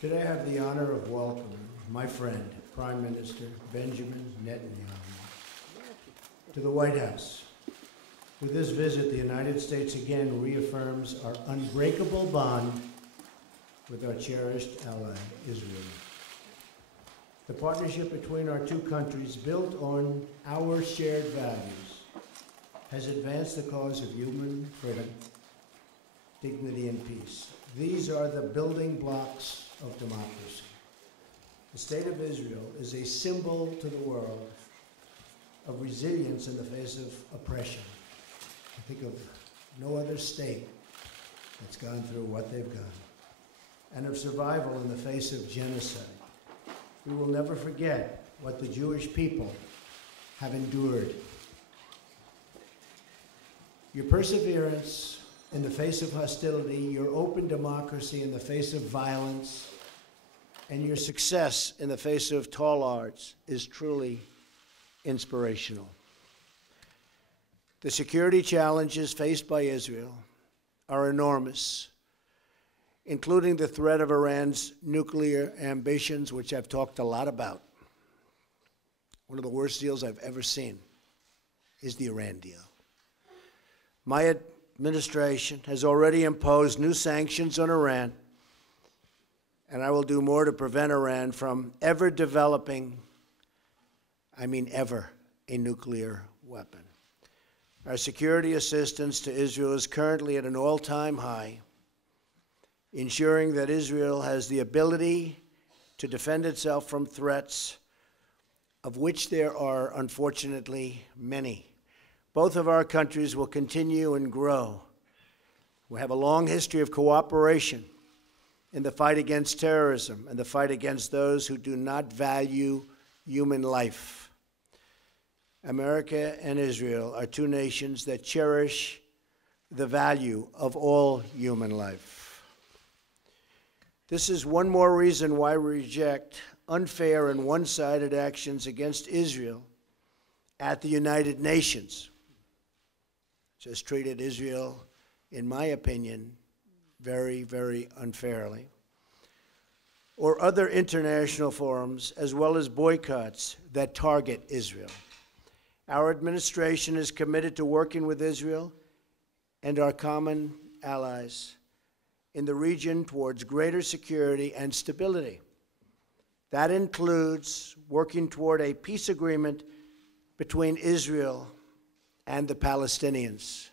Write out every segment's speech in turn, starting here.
Today I have the honor of welcoming my friend, Prime Minister Benjamin Netanyahu, to the White House. With this visit, the United States again reaffirms our unbreakable bond with our cherished ally, Israel. The partnership between our two countries, built on our shared values, has advanced the cause of human freedom, dignity, and peace. These are the building blocks of democracy. The State of Israel is a symbol to the world of resilience in the face of oppression. I think of no other state that's gone through what they've gone, and of survival in the face of genocide. We will never forget what the Jewish people have endured. Your perseverance in the face of hostility, your open democracy in the face of violence, and your success in the face of tall arts is truly inspirational. The security challenges faced by Israel are enormous, including the threat of Iran's nuclear ambitions, which I've talked a lot about. One of the worst deals I've ever seen is the Iran deal. My administration has already imposed new sanctions on Iran, and I will do more to prevent Iran from ever developing, I mean ever, a nuclear weapon. Our security assistance to Israel is currently at an all-time high, ensuring that Israel has the ability to defend itself from threats, of which there are, unfortunately, many. Both of our countries will continue and grow. We have a long history of cooperation in the fight against terrorism and the fight against those who do not value human life. America and Israel are two nations that cherish the value of all human life. This is one more reason why we reject unfair and one-sided actions against Israel at the United Nations. Just treated Israel, in my opinion, very, very unfairly. Or other international forums, as well as boycotts that target Israel. Our administration is committed to working with Israel and our common allies in the region towards greater security and stability. That includes working toward a peace agreement between Israel and the Palestinians.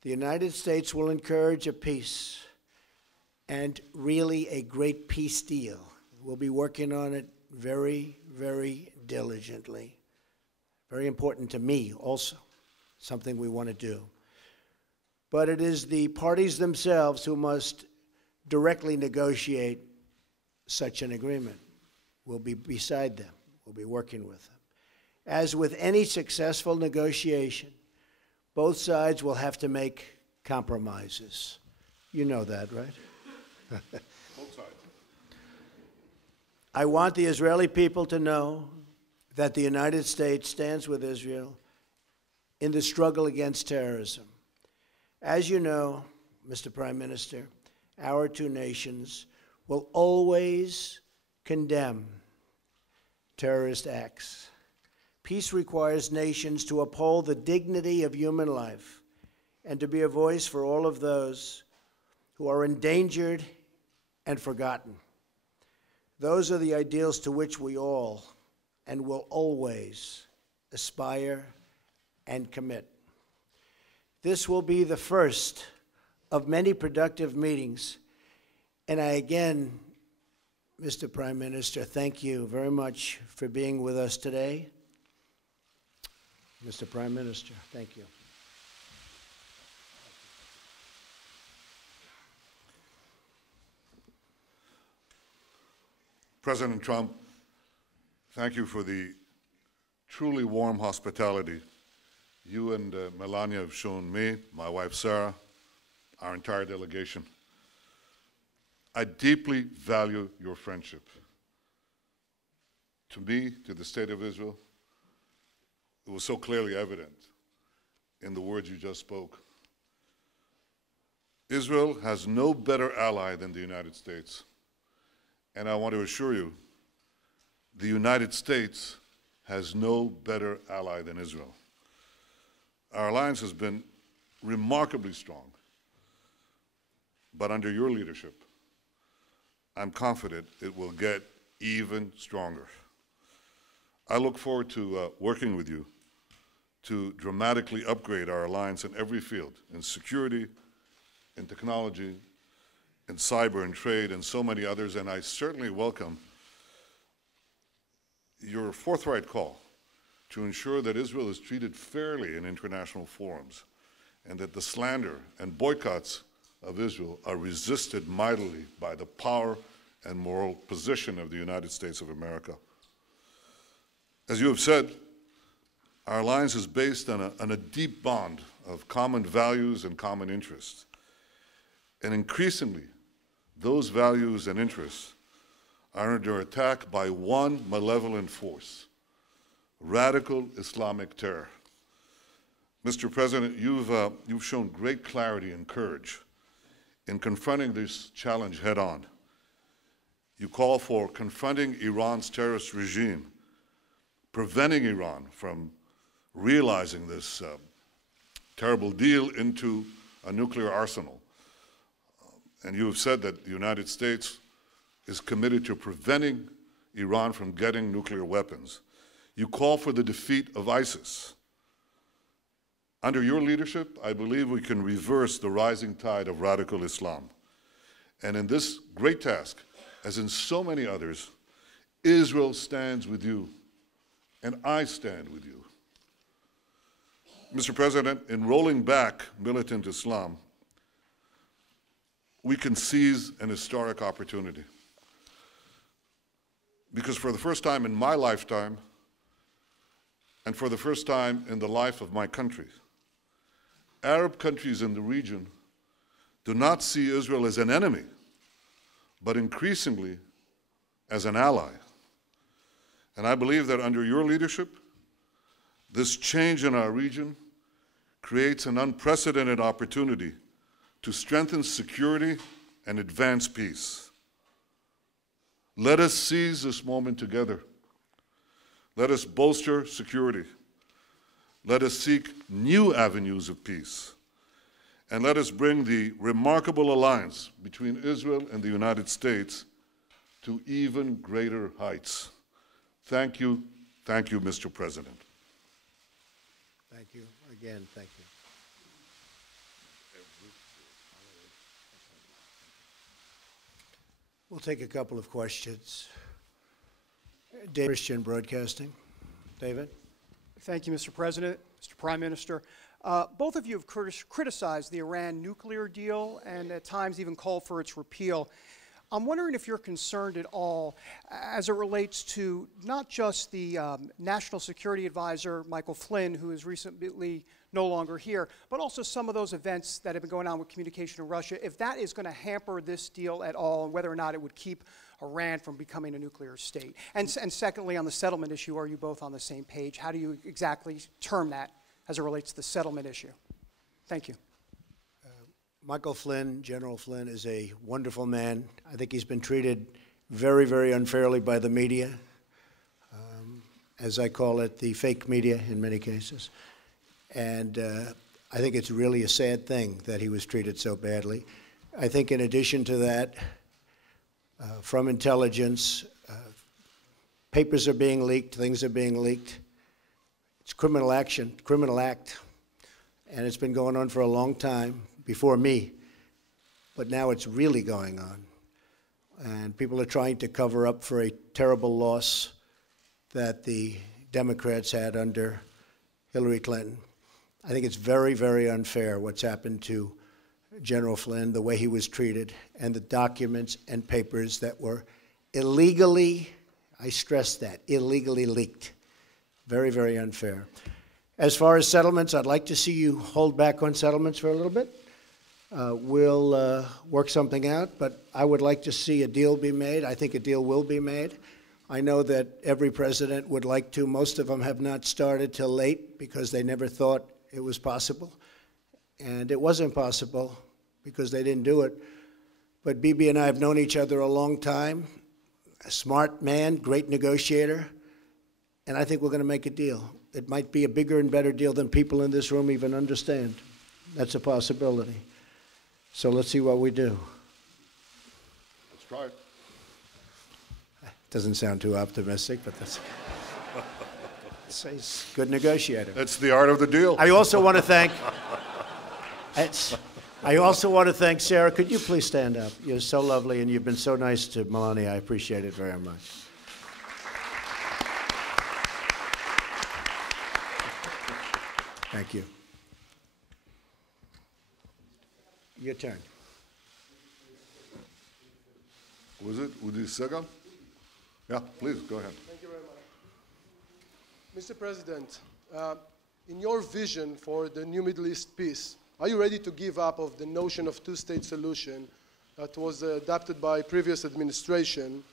The United States will encourage a peace and really a great peace deal. We'll be working on it very, very diligently. Very important to me also, something we want to do. But it is the parties themselves who must directly negotiate such an agreement. We'll be beside them. We'll be working with them. As with any successful negotiation, both sides will have to make compromises. You know that, right? Both sides. I want the Israeli people to know that the United States stands with Israel in the struggle against terrorism. As you know, Mr. Prime Minister, our two nations will always condemn terrorist acts. Peace requires nations to uphold the dignity of human life and to be a voice for all of those who are endangered and forgotten. Those are the ideals to which we all and will always aspire and commit. This will be the first of many productive meetings, and I again, Mr. Prime Minister, thank you very much for being with us today. Mr. Prime Minister, thank you. President Trump, thank you for the truly warm hospitality you and Melania have shown me, my wife Sarah, our entire delegation. I deeply value your friendship. To me, to the State of Israel, it was so clearly evident in the words you just spoke. Israel has no better ally than the United States. And I want to assure you, the United States has no better ally than Israel. Our alliance has been remarkably strong, but under your leadership, I'm confident it will get even stronger. I look forward to working with you to dramatically upgrade our alliance in every field, in security, in technology, in cyber and trade, and so many others, and I certainly welcome your forthright call to ensure that Israel is treated fairly in international forums and that the slander and boycotts of Israel are resisted mightily by the power and moral position of the United States of America. As you have said, our alliance is based on a deep bond of common values and common interests. And increasingly, those values and interests are under attack by one malevolent force, radical Islamic terror. Mr. President, you've shown great clarity and courage in confronting this challenge head-on. You call for confronting Iran's terrorist regime, preventing Iran from realizing this terrible deal into a nuclear arsenal. And you have said that the United States is committed to preventing Iran from getting nuclear weapons. You call for the defeat of ISIS. Under your leadership, I believe we can reverse the rising tide of radical Islam. And in this great task, as in so many others, Israel stands with you, and I stand with you. Mr. President, in rolling back militant Islam, we can seize an historic opportunity. Because for the first time in my lifetime, and for the first time in the life of my country, Arab countries in the region do not see Israel as an enemy, but increasingly as an ally. And I believe that under your leadership, this change in our region creates an unprecedented opportunity to strengthen security and advance peace. Let us seize this moment together. Let us bolster security. Let us seek new avenues of peace. And let us bring the remarkable alliance between Israel and the United States to even greater heights. Thank you, Mr. President. Thank you. Again, thank you. We'll take a couple of questions. David, Christian Broadcasting. David? Thank you, Mr. President, Mr. Prime Minister. Both of you have criticized the Iran nuclear deal and at times even called for its repeal. I'm wondering if you're concerned at all as it relates to not just the National Security Advisor, Michael Flynn, who is recently no longer here, but also some of those events that have been going on with communication in Russia, if that is going to hamper this deal at all and whether or not it would keep Iran from becoming a nuclear state. And secondly, on the settlement issue, are you both on the same page? How do you exactly term that as it relates to the settlement issue? Thank you. Michael Flynn, General Flynn, is a wonderful man. I think he's been treated very, very unfairly by the media, as I call it, the fake media in many cases. And I think it's really a sad thing that he was treated so badly. I think in addition to that, from intelligence, papers are being leaked, things are being leaked. It's criminal action, criminal act, and it's been going on for a long time, before me, but now it's really going on. And people are trying to cover up for a terrible loss that the Democrats had under Hillary Clinton. I think it's very, very unfair what's happened to General Flynn, the way he was treated, and the documents and papers that were illegally, I stress that, illegally leaked. Very, very unfair. As far as settlements, I'd like to see you hold back on settlements for a little bit. We'll work something out, but I would like to see a deal be made. I think a deal will be made. I know that every president would like to. Most of them have not started till late because they never thought it was possible. And it wasn't possible because they didn't do it. But Bibi and I have known each other a long time. a smart man, great negotiator, and I think we're going to make a deal. It might be a bigger and better deal than people in this room even understand. That's a possibility. So let's see what we do. Let's try it. Doesn't sound too optimistic, but that's he's a good negotiator. That's the art of the deal. I also want to thank Sarah. Could you please stand up? You're so lovely, and you've been so nice to Melania. I appreciate it very much. Thank you. Your turn. Was it Udi Segal? Yeah, please, go ahead. Thank you very much. Mr. President, in your vision for the new Middle East peace, are you ready to give up of the notion of two-state solution that was adopted by previous administration?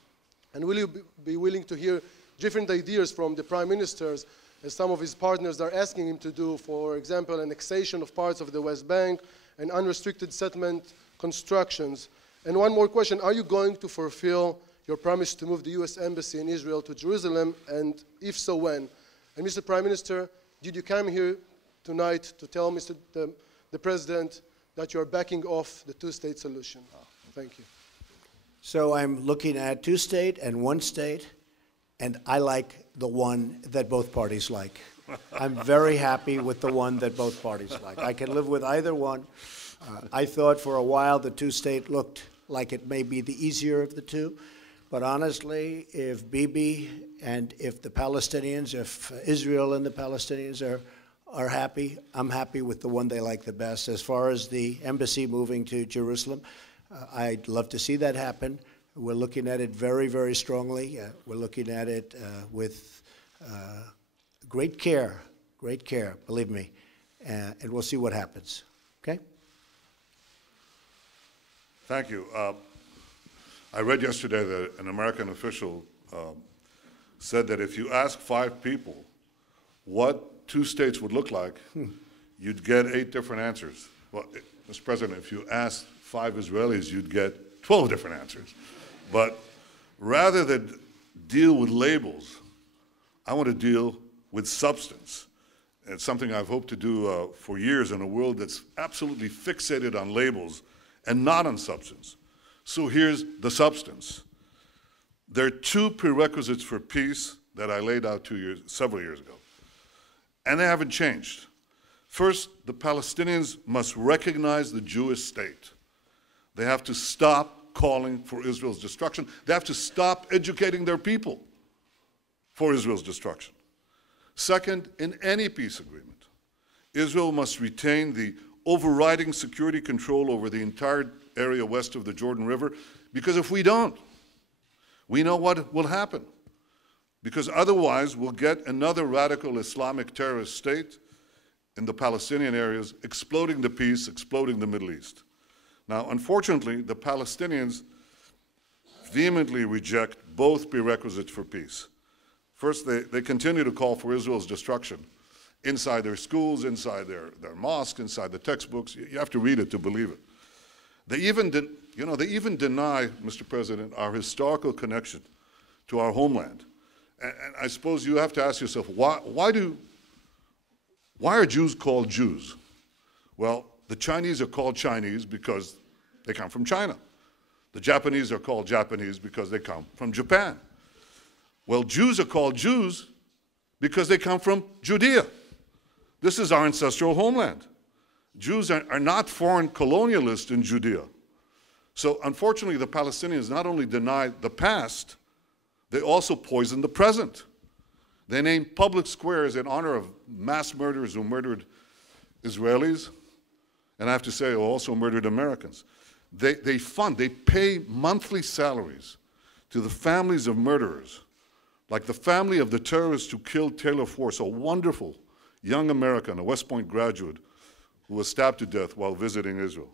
And will you be willing to hear different ideas from the prime ministers, as some of his partners are asking him to do, for example, annexation of parts of the West Bank and unrestricted settlement constructions? And one more question, are you going to fulfill your promise to move the U.S. Embassy in Israel to Jerusalem, and if so, when? And Mr. Prime Minister, did you come here tonight to tell the President that you are backing off the two-state solution? Thank you. So I'm looking at two-state and one-state, and I like the one that both parties like. I'm very happy with the one that both parties like. I can live with either one. I thought for a while the two-state looked like it may be the easier of the two. But honestly, if Bibi and if the Palestinians, if Israel and the Palestinians are happy, I'm happy with the one they like the best. As far as the embassy moving to Jerusalem, I'd love to see that happen. We're looking at it very, very strongly. We're looking at it with great care, believe me. And we'll see what happens. Okay? Thank you. I read yesterday that an American official said that if you ask 5 people what 2 states would look like, you'd get 8 different answers. Well, Mr. President, if you asked 5 Israelis, you'd get 12 different answers. But rather than deal with labels, I want to deal with substance. It's something I've hoped to do for years in a world that's absolutely fixated on labels and not on substance. So here's the substance. There are 2 prerequisites for peace that I laid out several years ago, and they haven't changed. First, the Palestinians must recognize the Jewish state. They have to stop calling for Israel's destruction. They have to stop educating their people for Israel's destruction. Second, in any peace agreement, Israel must retain the overriding security control over the entire area west of the Jordan River, because if we don't, we know what will happen. Because otherwise, we'll get another radical Islamic terrorist state in the Palestinian areas, exploding the peace, exploding the Middle East. Now, unfortunately, the Palestinians vehemently reject both prerequisites for peace. First, they continue to call for Israel's destruction inside their schools, inside their mosques, inside the textbooks. You have to read it to believe it. They even deny, Mr. President, our historical connection to our homeland. And I suppose you have to ask yourself, why are Jews called Jews? Well, the Chinese are called Chinese because they come from China. The Japanese are called Japanese because they come from Japan. Well, Jews are called Jews because they come from Judea. This is our ancestral homeland. Jews are not foreign colonialists in Judea. So unfortunately, the Palestinians not only deny the past, they also poison the present. They name public squares in honor of mass murderers who murdered Israelis, and I have to say, who also murdered Americans. They pay monthly salaries to the families of murderers, like the family of the terrorist who killed Taylor Force, a wonderful young American, a West Point graduate, who was stabbed to death while visiting Israel.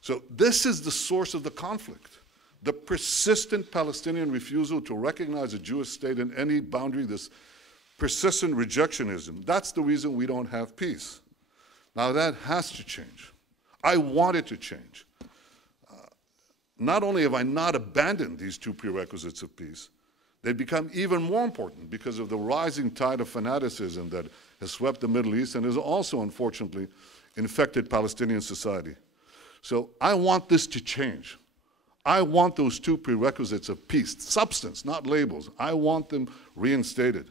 So this is the source of the conflict. The persistent Palestinian refusal to recognize a Jewish state in any boundary, this persistent rejectionism, that's the reason we don't have peace. Now that has to change. I want it to change. not only have I not abandoned these two prerequisites of peace, they've become even more important because of the rising tide of fanaticism that has swept the Middle East and has also, unfortunately, infected Palestinian society. So I want this to change. I want those two prerequisites of peace, substance, not labels. I want them reinstated.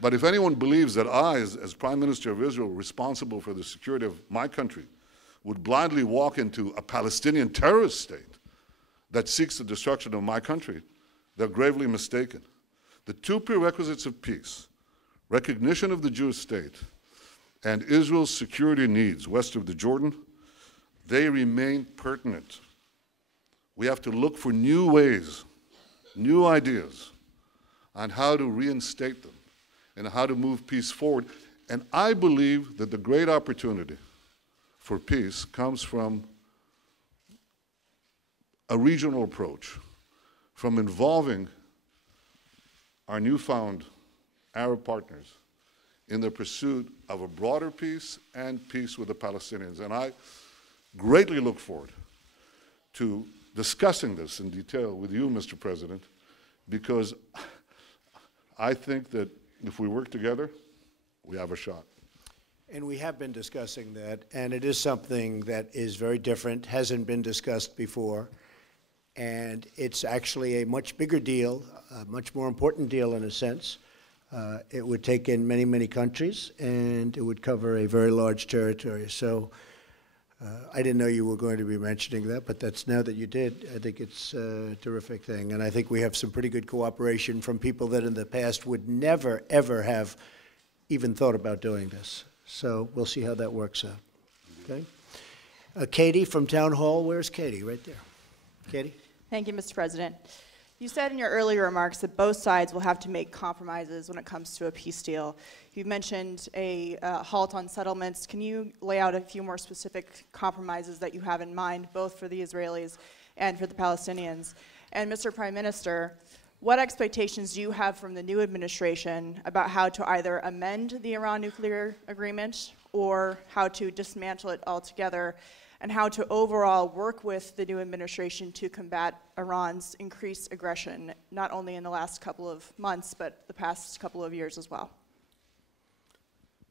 But if anyone believes that I, as Prime Minister of Israel, responsible for the security of my country, would blindly walk into a Palestinian terrorist state that seeks the destruction of my country, they're gravely mistaken. The two prerequisites of peace, recognition of the Jewish state, and Israel's security needs west of the Jordan, they remain pertinent. We have to look for new ways, new ideas on how to reinstate them and how to move peace forward. And I believe that the great opportunity for peace comes from a regional approach, from involving our newfound Arab partners in the pursuit of a broader peace and peace with the Palestinians. And I greatly look forward to discussing this in detail with you, Mr. President, because I think that if we work together, we have a shot. And we have been discussing that, and it is something that is very different, hasn't been discussed before, and it's actually a much bigger deal, a much more important deal in a sense. It would take in many, many countries, and it would cover a very large territory. So I didn't know you were going to be mentioning that, but that's now that you did, I think it's a terrific thing. And I think we have some pretty good cooperation from people that in the past would never, ever have even thought about doing this. So we'll see how that works out. Okay. Katie from Town Hall. Where's Katie? Right there. Katie? Thank you, Mr. President. You said in your earlier remarks that both sides will have to make compromises when it comes to a peace deal. You mentioned a halt on settlements. Can you lay out a few more specific compromises that you have in mind, both for the Israelis and for the Palestinians? And Mr. Prime Minister, what expectations do you have from the new administration about how to either amend the Iran nuclear agreement or how to dismantle it altogether, and how to overall work with the new administration to combat Iran's increased aggression, not only in the last couple of months, but the past couple of years as well?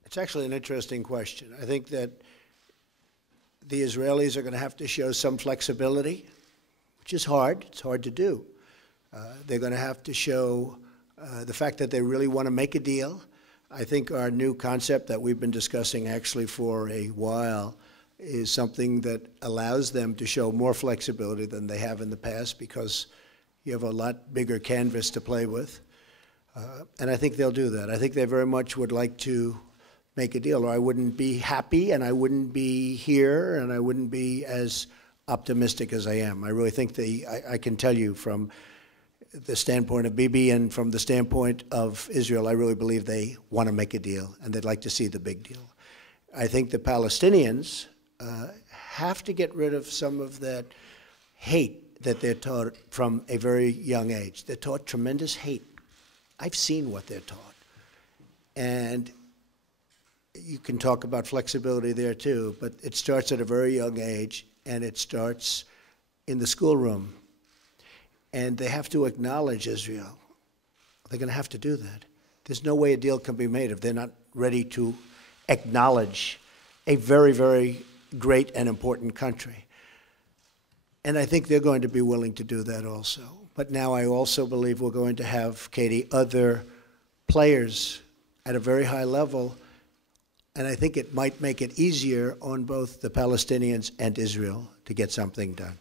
It's actually an interesting question. I think that the Israelis are going to have to show some flexibility, which is hard. It's hard to do. They're going to have to show the fact that they really want to make a deal. I think our new concept that we've been discussing actually for a while is something that allows them to show more flexibility than they have in the past, because you have a lot bigger canvas to play with. And I think they'll do that. I think they very much would like to make a deal, or I wouldn't be happy, and I wouldn't be here, and I wouldn't be as optimistic as I am. I really think I can tell you from the standpoint of Bibi and from the standpoint of Israel, I really believe they want to make a deal, and they'd like to see the big deal. I think the Palestinians have to get rid of some of that hate that they're taught from a very young age. They're taught tremendous hate. I've seen what they're taught. And you can talk about flexibility there too, but it starts at a very young age, and it starts in the schoolroom. And they have to acknowledge Israel. They're going to have to do that. There's no way a deal can be made if they're not ready to acknowledge a very, very great and important country. And I think they're going to be willing to do that also. But now I also believe we're going to have, Katie, other players at a very high level, and I think it might make it easier on both the Palestinians and Israel to get something done.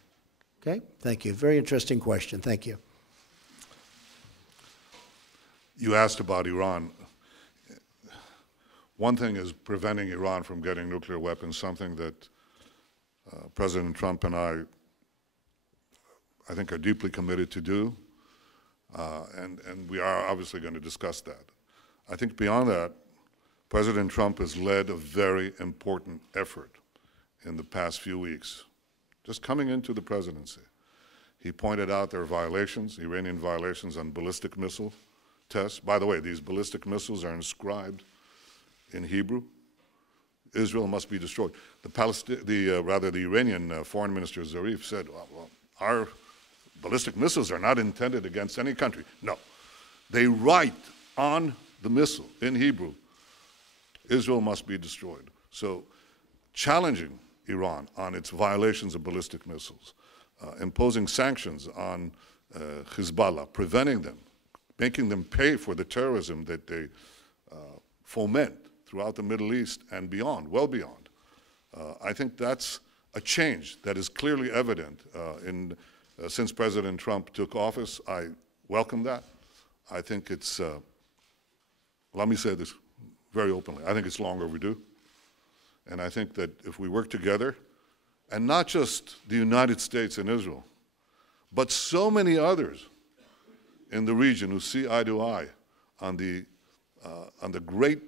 Okay? Thank you. Very interesting question. Thank you. You asked about Iran. One thing is preventing Iran from getting nuclear weapons, something that President Trump and I think are deeply committed to do, and we are obviously going to discuss that. I think beyond that, President Trump has led a very important effort in the past few weeks. Just coming into the presidency, he pointed out there are violations, Iranian violations on ballistic missile tests. By the way, these ballistic missiles are inscribed in Hebrew. Israel must be destroyed. The Iranian Foreign Minister Zarif said, well, our ballistic missiles are not intended against any country. No. They write on the missile in Hebrew, Israel must be destroyed. So challenging Iran on its violations of ballistic missiles, imposing sanctions on Hezbollah, preventing them, making them pay for the terrorism that they foment throughout the Middle East and beyond, well beyond. I think that's a change that is clearly evident since President Trump took office. I welcome that. I think it's, let me say this very openly, I think it's long overdue. And I think that if we work together, and not just the United States and Israel, but so many others in the region who see eye to eye on the great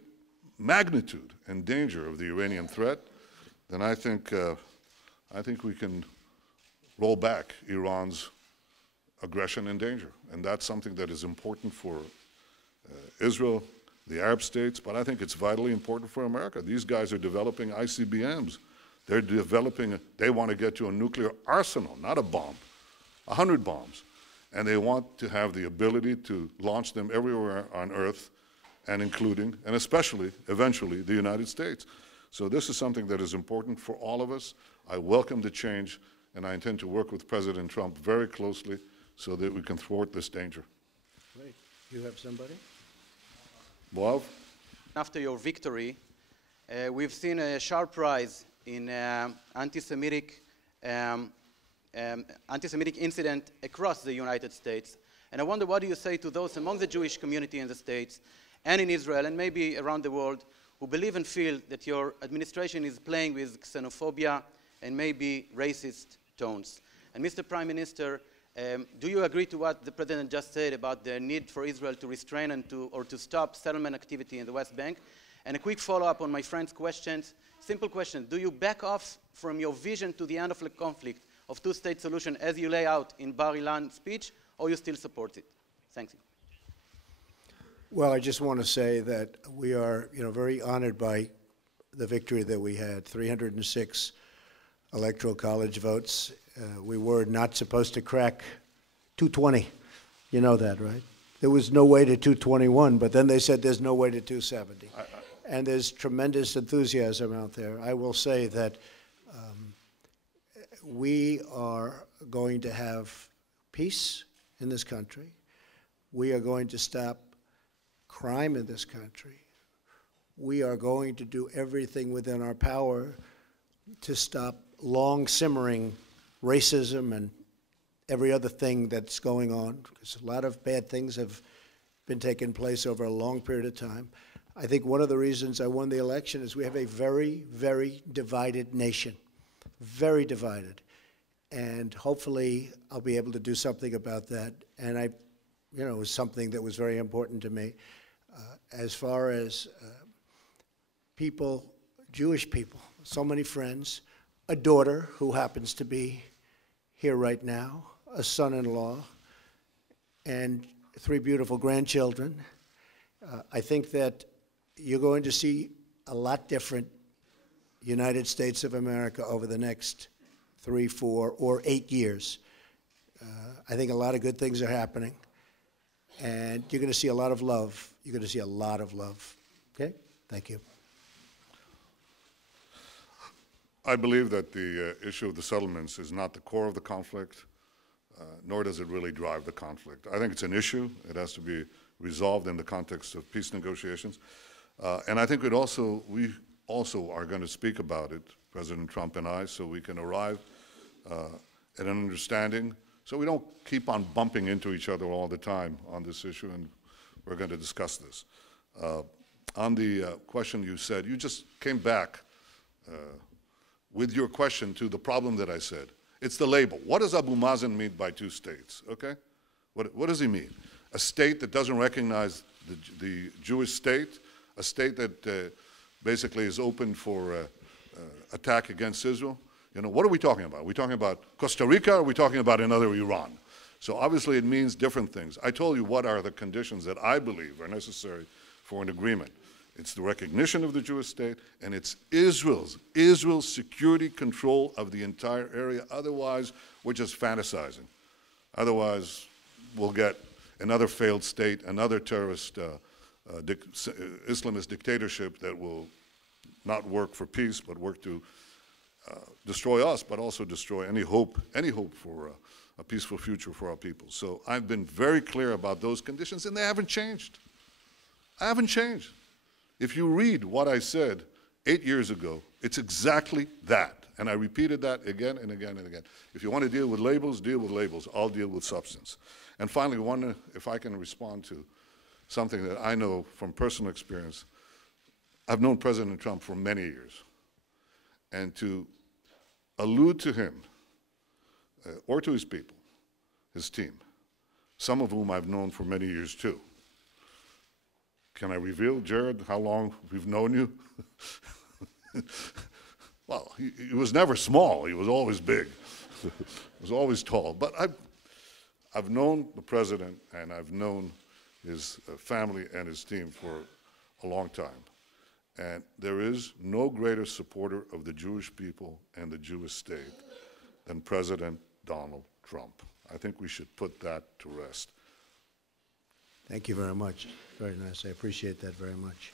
magnitude and danger of the Iranian threat, then I think we can roll back Iran's aggression and danger. And that's something that is important for Israel, the Arab states, but I think it's vitally important for America. These guys are developing ICBMs. They're developing, they want to get to a nuclear arsenal, not a bomb, 100 bombs. And they want to have the ability to launch them everywhere on Earth, and including, and especially, eventually, the United States. So this is something that is important for all of us. I welcome the change, and I intend to work with President Trump very closely so that we can thwart this danger. Great. You have somebody? Boav? After your victory, we've seen a sharp rise in anti-Semitic incident across the United States. And I wonder, what do you say to those among the Jewish community in the States and in Israel and maybe around the world who believe and feel that your administration is playing with xenophobia and maybe racist tones? And Mr. Prime Minister, do you agree to what the President just said about the need for Israel to restrain and to stop settlement activity in the West Bank? And a quick follow-up on my friend's questions. Simple question. Do you back off from your vision to the end of the conflict of two-state solution as you lay out in Bar Ilan speech, or you still support it? Thank you. Well, I just want to say that we are, very honored by the victory that we had, 306 electoral college votes. We were not supposed to crack 220. You know that, right? There was no way to 221, but then they said there's no way to 270. And there's tremendous enthusiasm out there. I will say that we are going to have peace in this country. We are going to stop crime in this country. We are going to do everything within our power to stop long simmering racism and every other thing that's going on, because a lot of bad things have been taking place over a long period of time. I think one of the reasons I won the election is we have a very, very divided nation, very divided. And hopefully I'll be able to do something about that. And it was something that was very important to me. As far as people, Jewish people, so many friends, a daughter who happens to be here right now, a son-in-law, and 3 beautiful grandchildren. I think that you're going to see a lot different United States of America over the next 3, 4, or 8 years. I think a lot of good things are happening, and you're going to see a lot of love. You're going to see a lot of love. Okay? Thank you. I believe that the issue of the settlements is not the core of the conflict, nor does it really drive the conflict. I think it's an issue. It has to be resolved in the context of peace negotiations. And I think we also are going to speak about it, President Trump and I, so we can arrive at an understanding, so we don't keep on bumping into each other all the time on this issue, and we're going to discuss this. On the question you said, you just came back with your question to the problem that I said. It's the label. What does Abu Mazen mean by 2 states, okay? What does he mean? A state that doesn't recognize the Jewish state, a state that basically is open for attack against Israel? What are we talking about? Are we talking about Costa Rica, or are we talking about another Iran? So obviously it means different things. I told you what are the conditions that I believe are necessary for an agreement. It's the recognition of the Jewish state, and it's Israel's security control of the entire area. Otherwise, we're just fantasizing. Otherwise, we'll get another failed state, another terrorist Islamist dictatorship that will not work for peace, but work to destroy us, but also destroy any hope for a peaceful future for our people. So I've been very clear about those conditions, and they haven't changed. I haven't changed. If you read what I said 8 years ago, it's exactly that. And I repeated that again and again and again. If you want to deal with labels, deal with labels. I'll deal with substance. And finally, one, if I can respond to something that I know from personal experience. I've known President Trump for many years. And to allude to him, or to his people, his team, some of whom I've known for many years too. Can I reveal, Jared, how long we've known you? Well, he was never small. He was always big. He was always tall. But I've known the president, and I've known his family and his team for a long time. And there is no greater supporter of the Jewish people and the Jewish state than President Donald Trump. I think we should put that to rest. Thank you very much. Very nice. I appreciate that very much.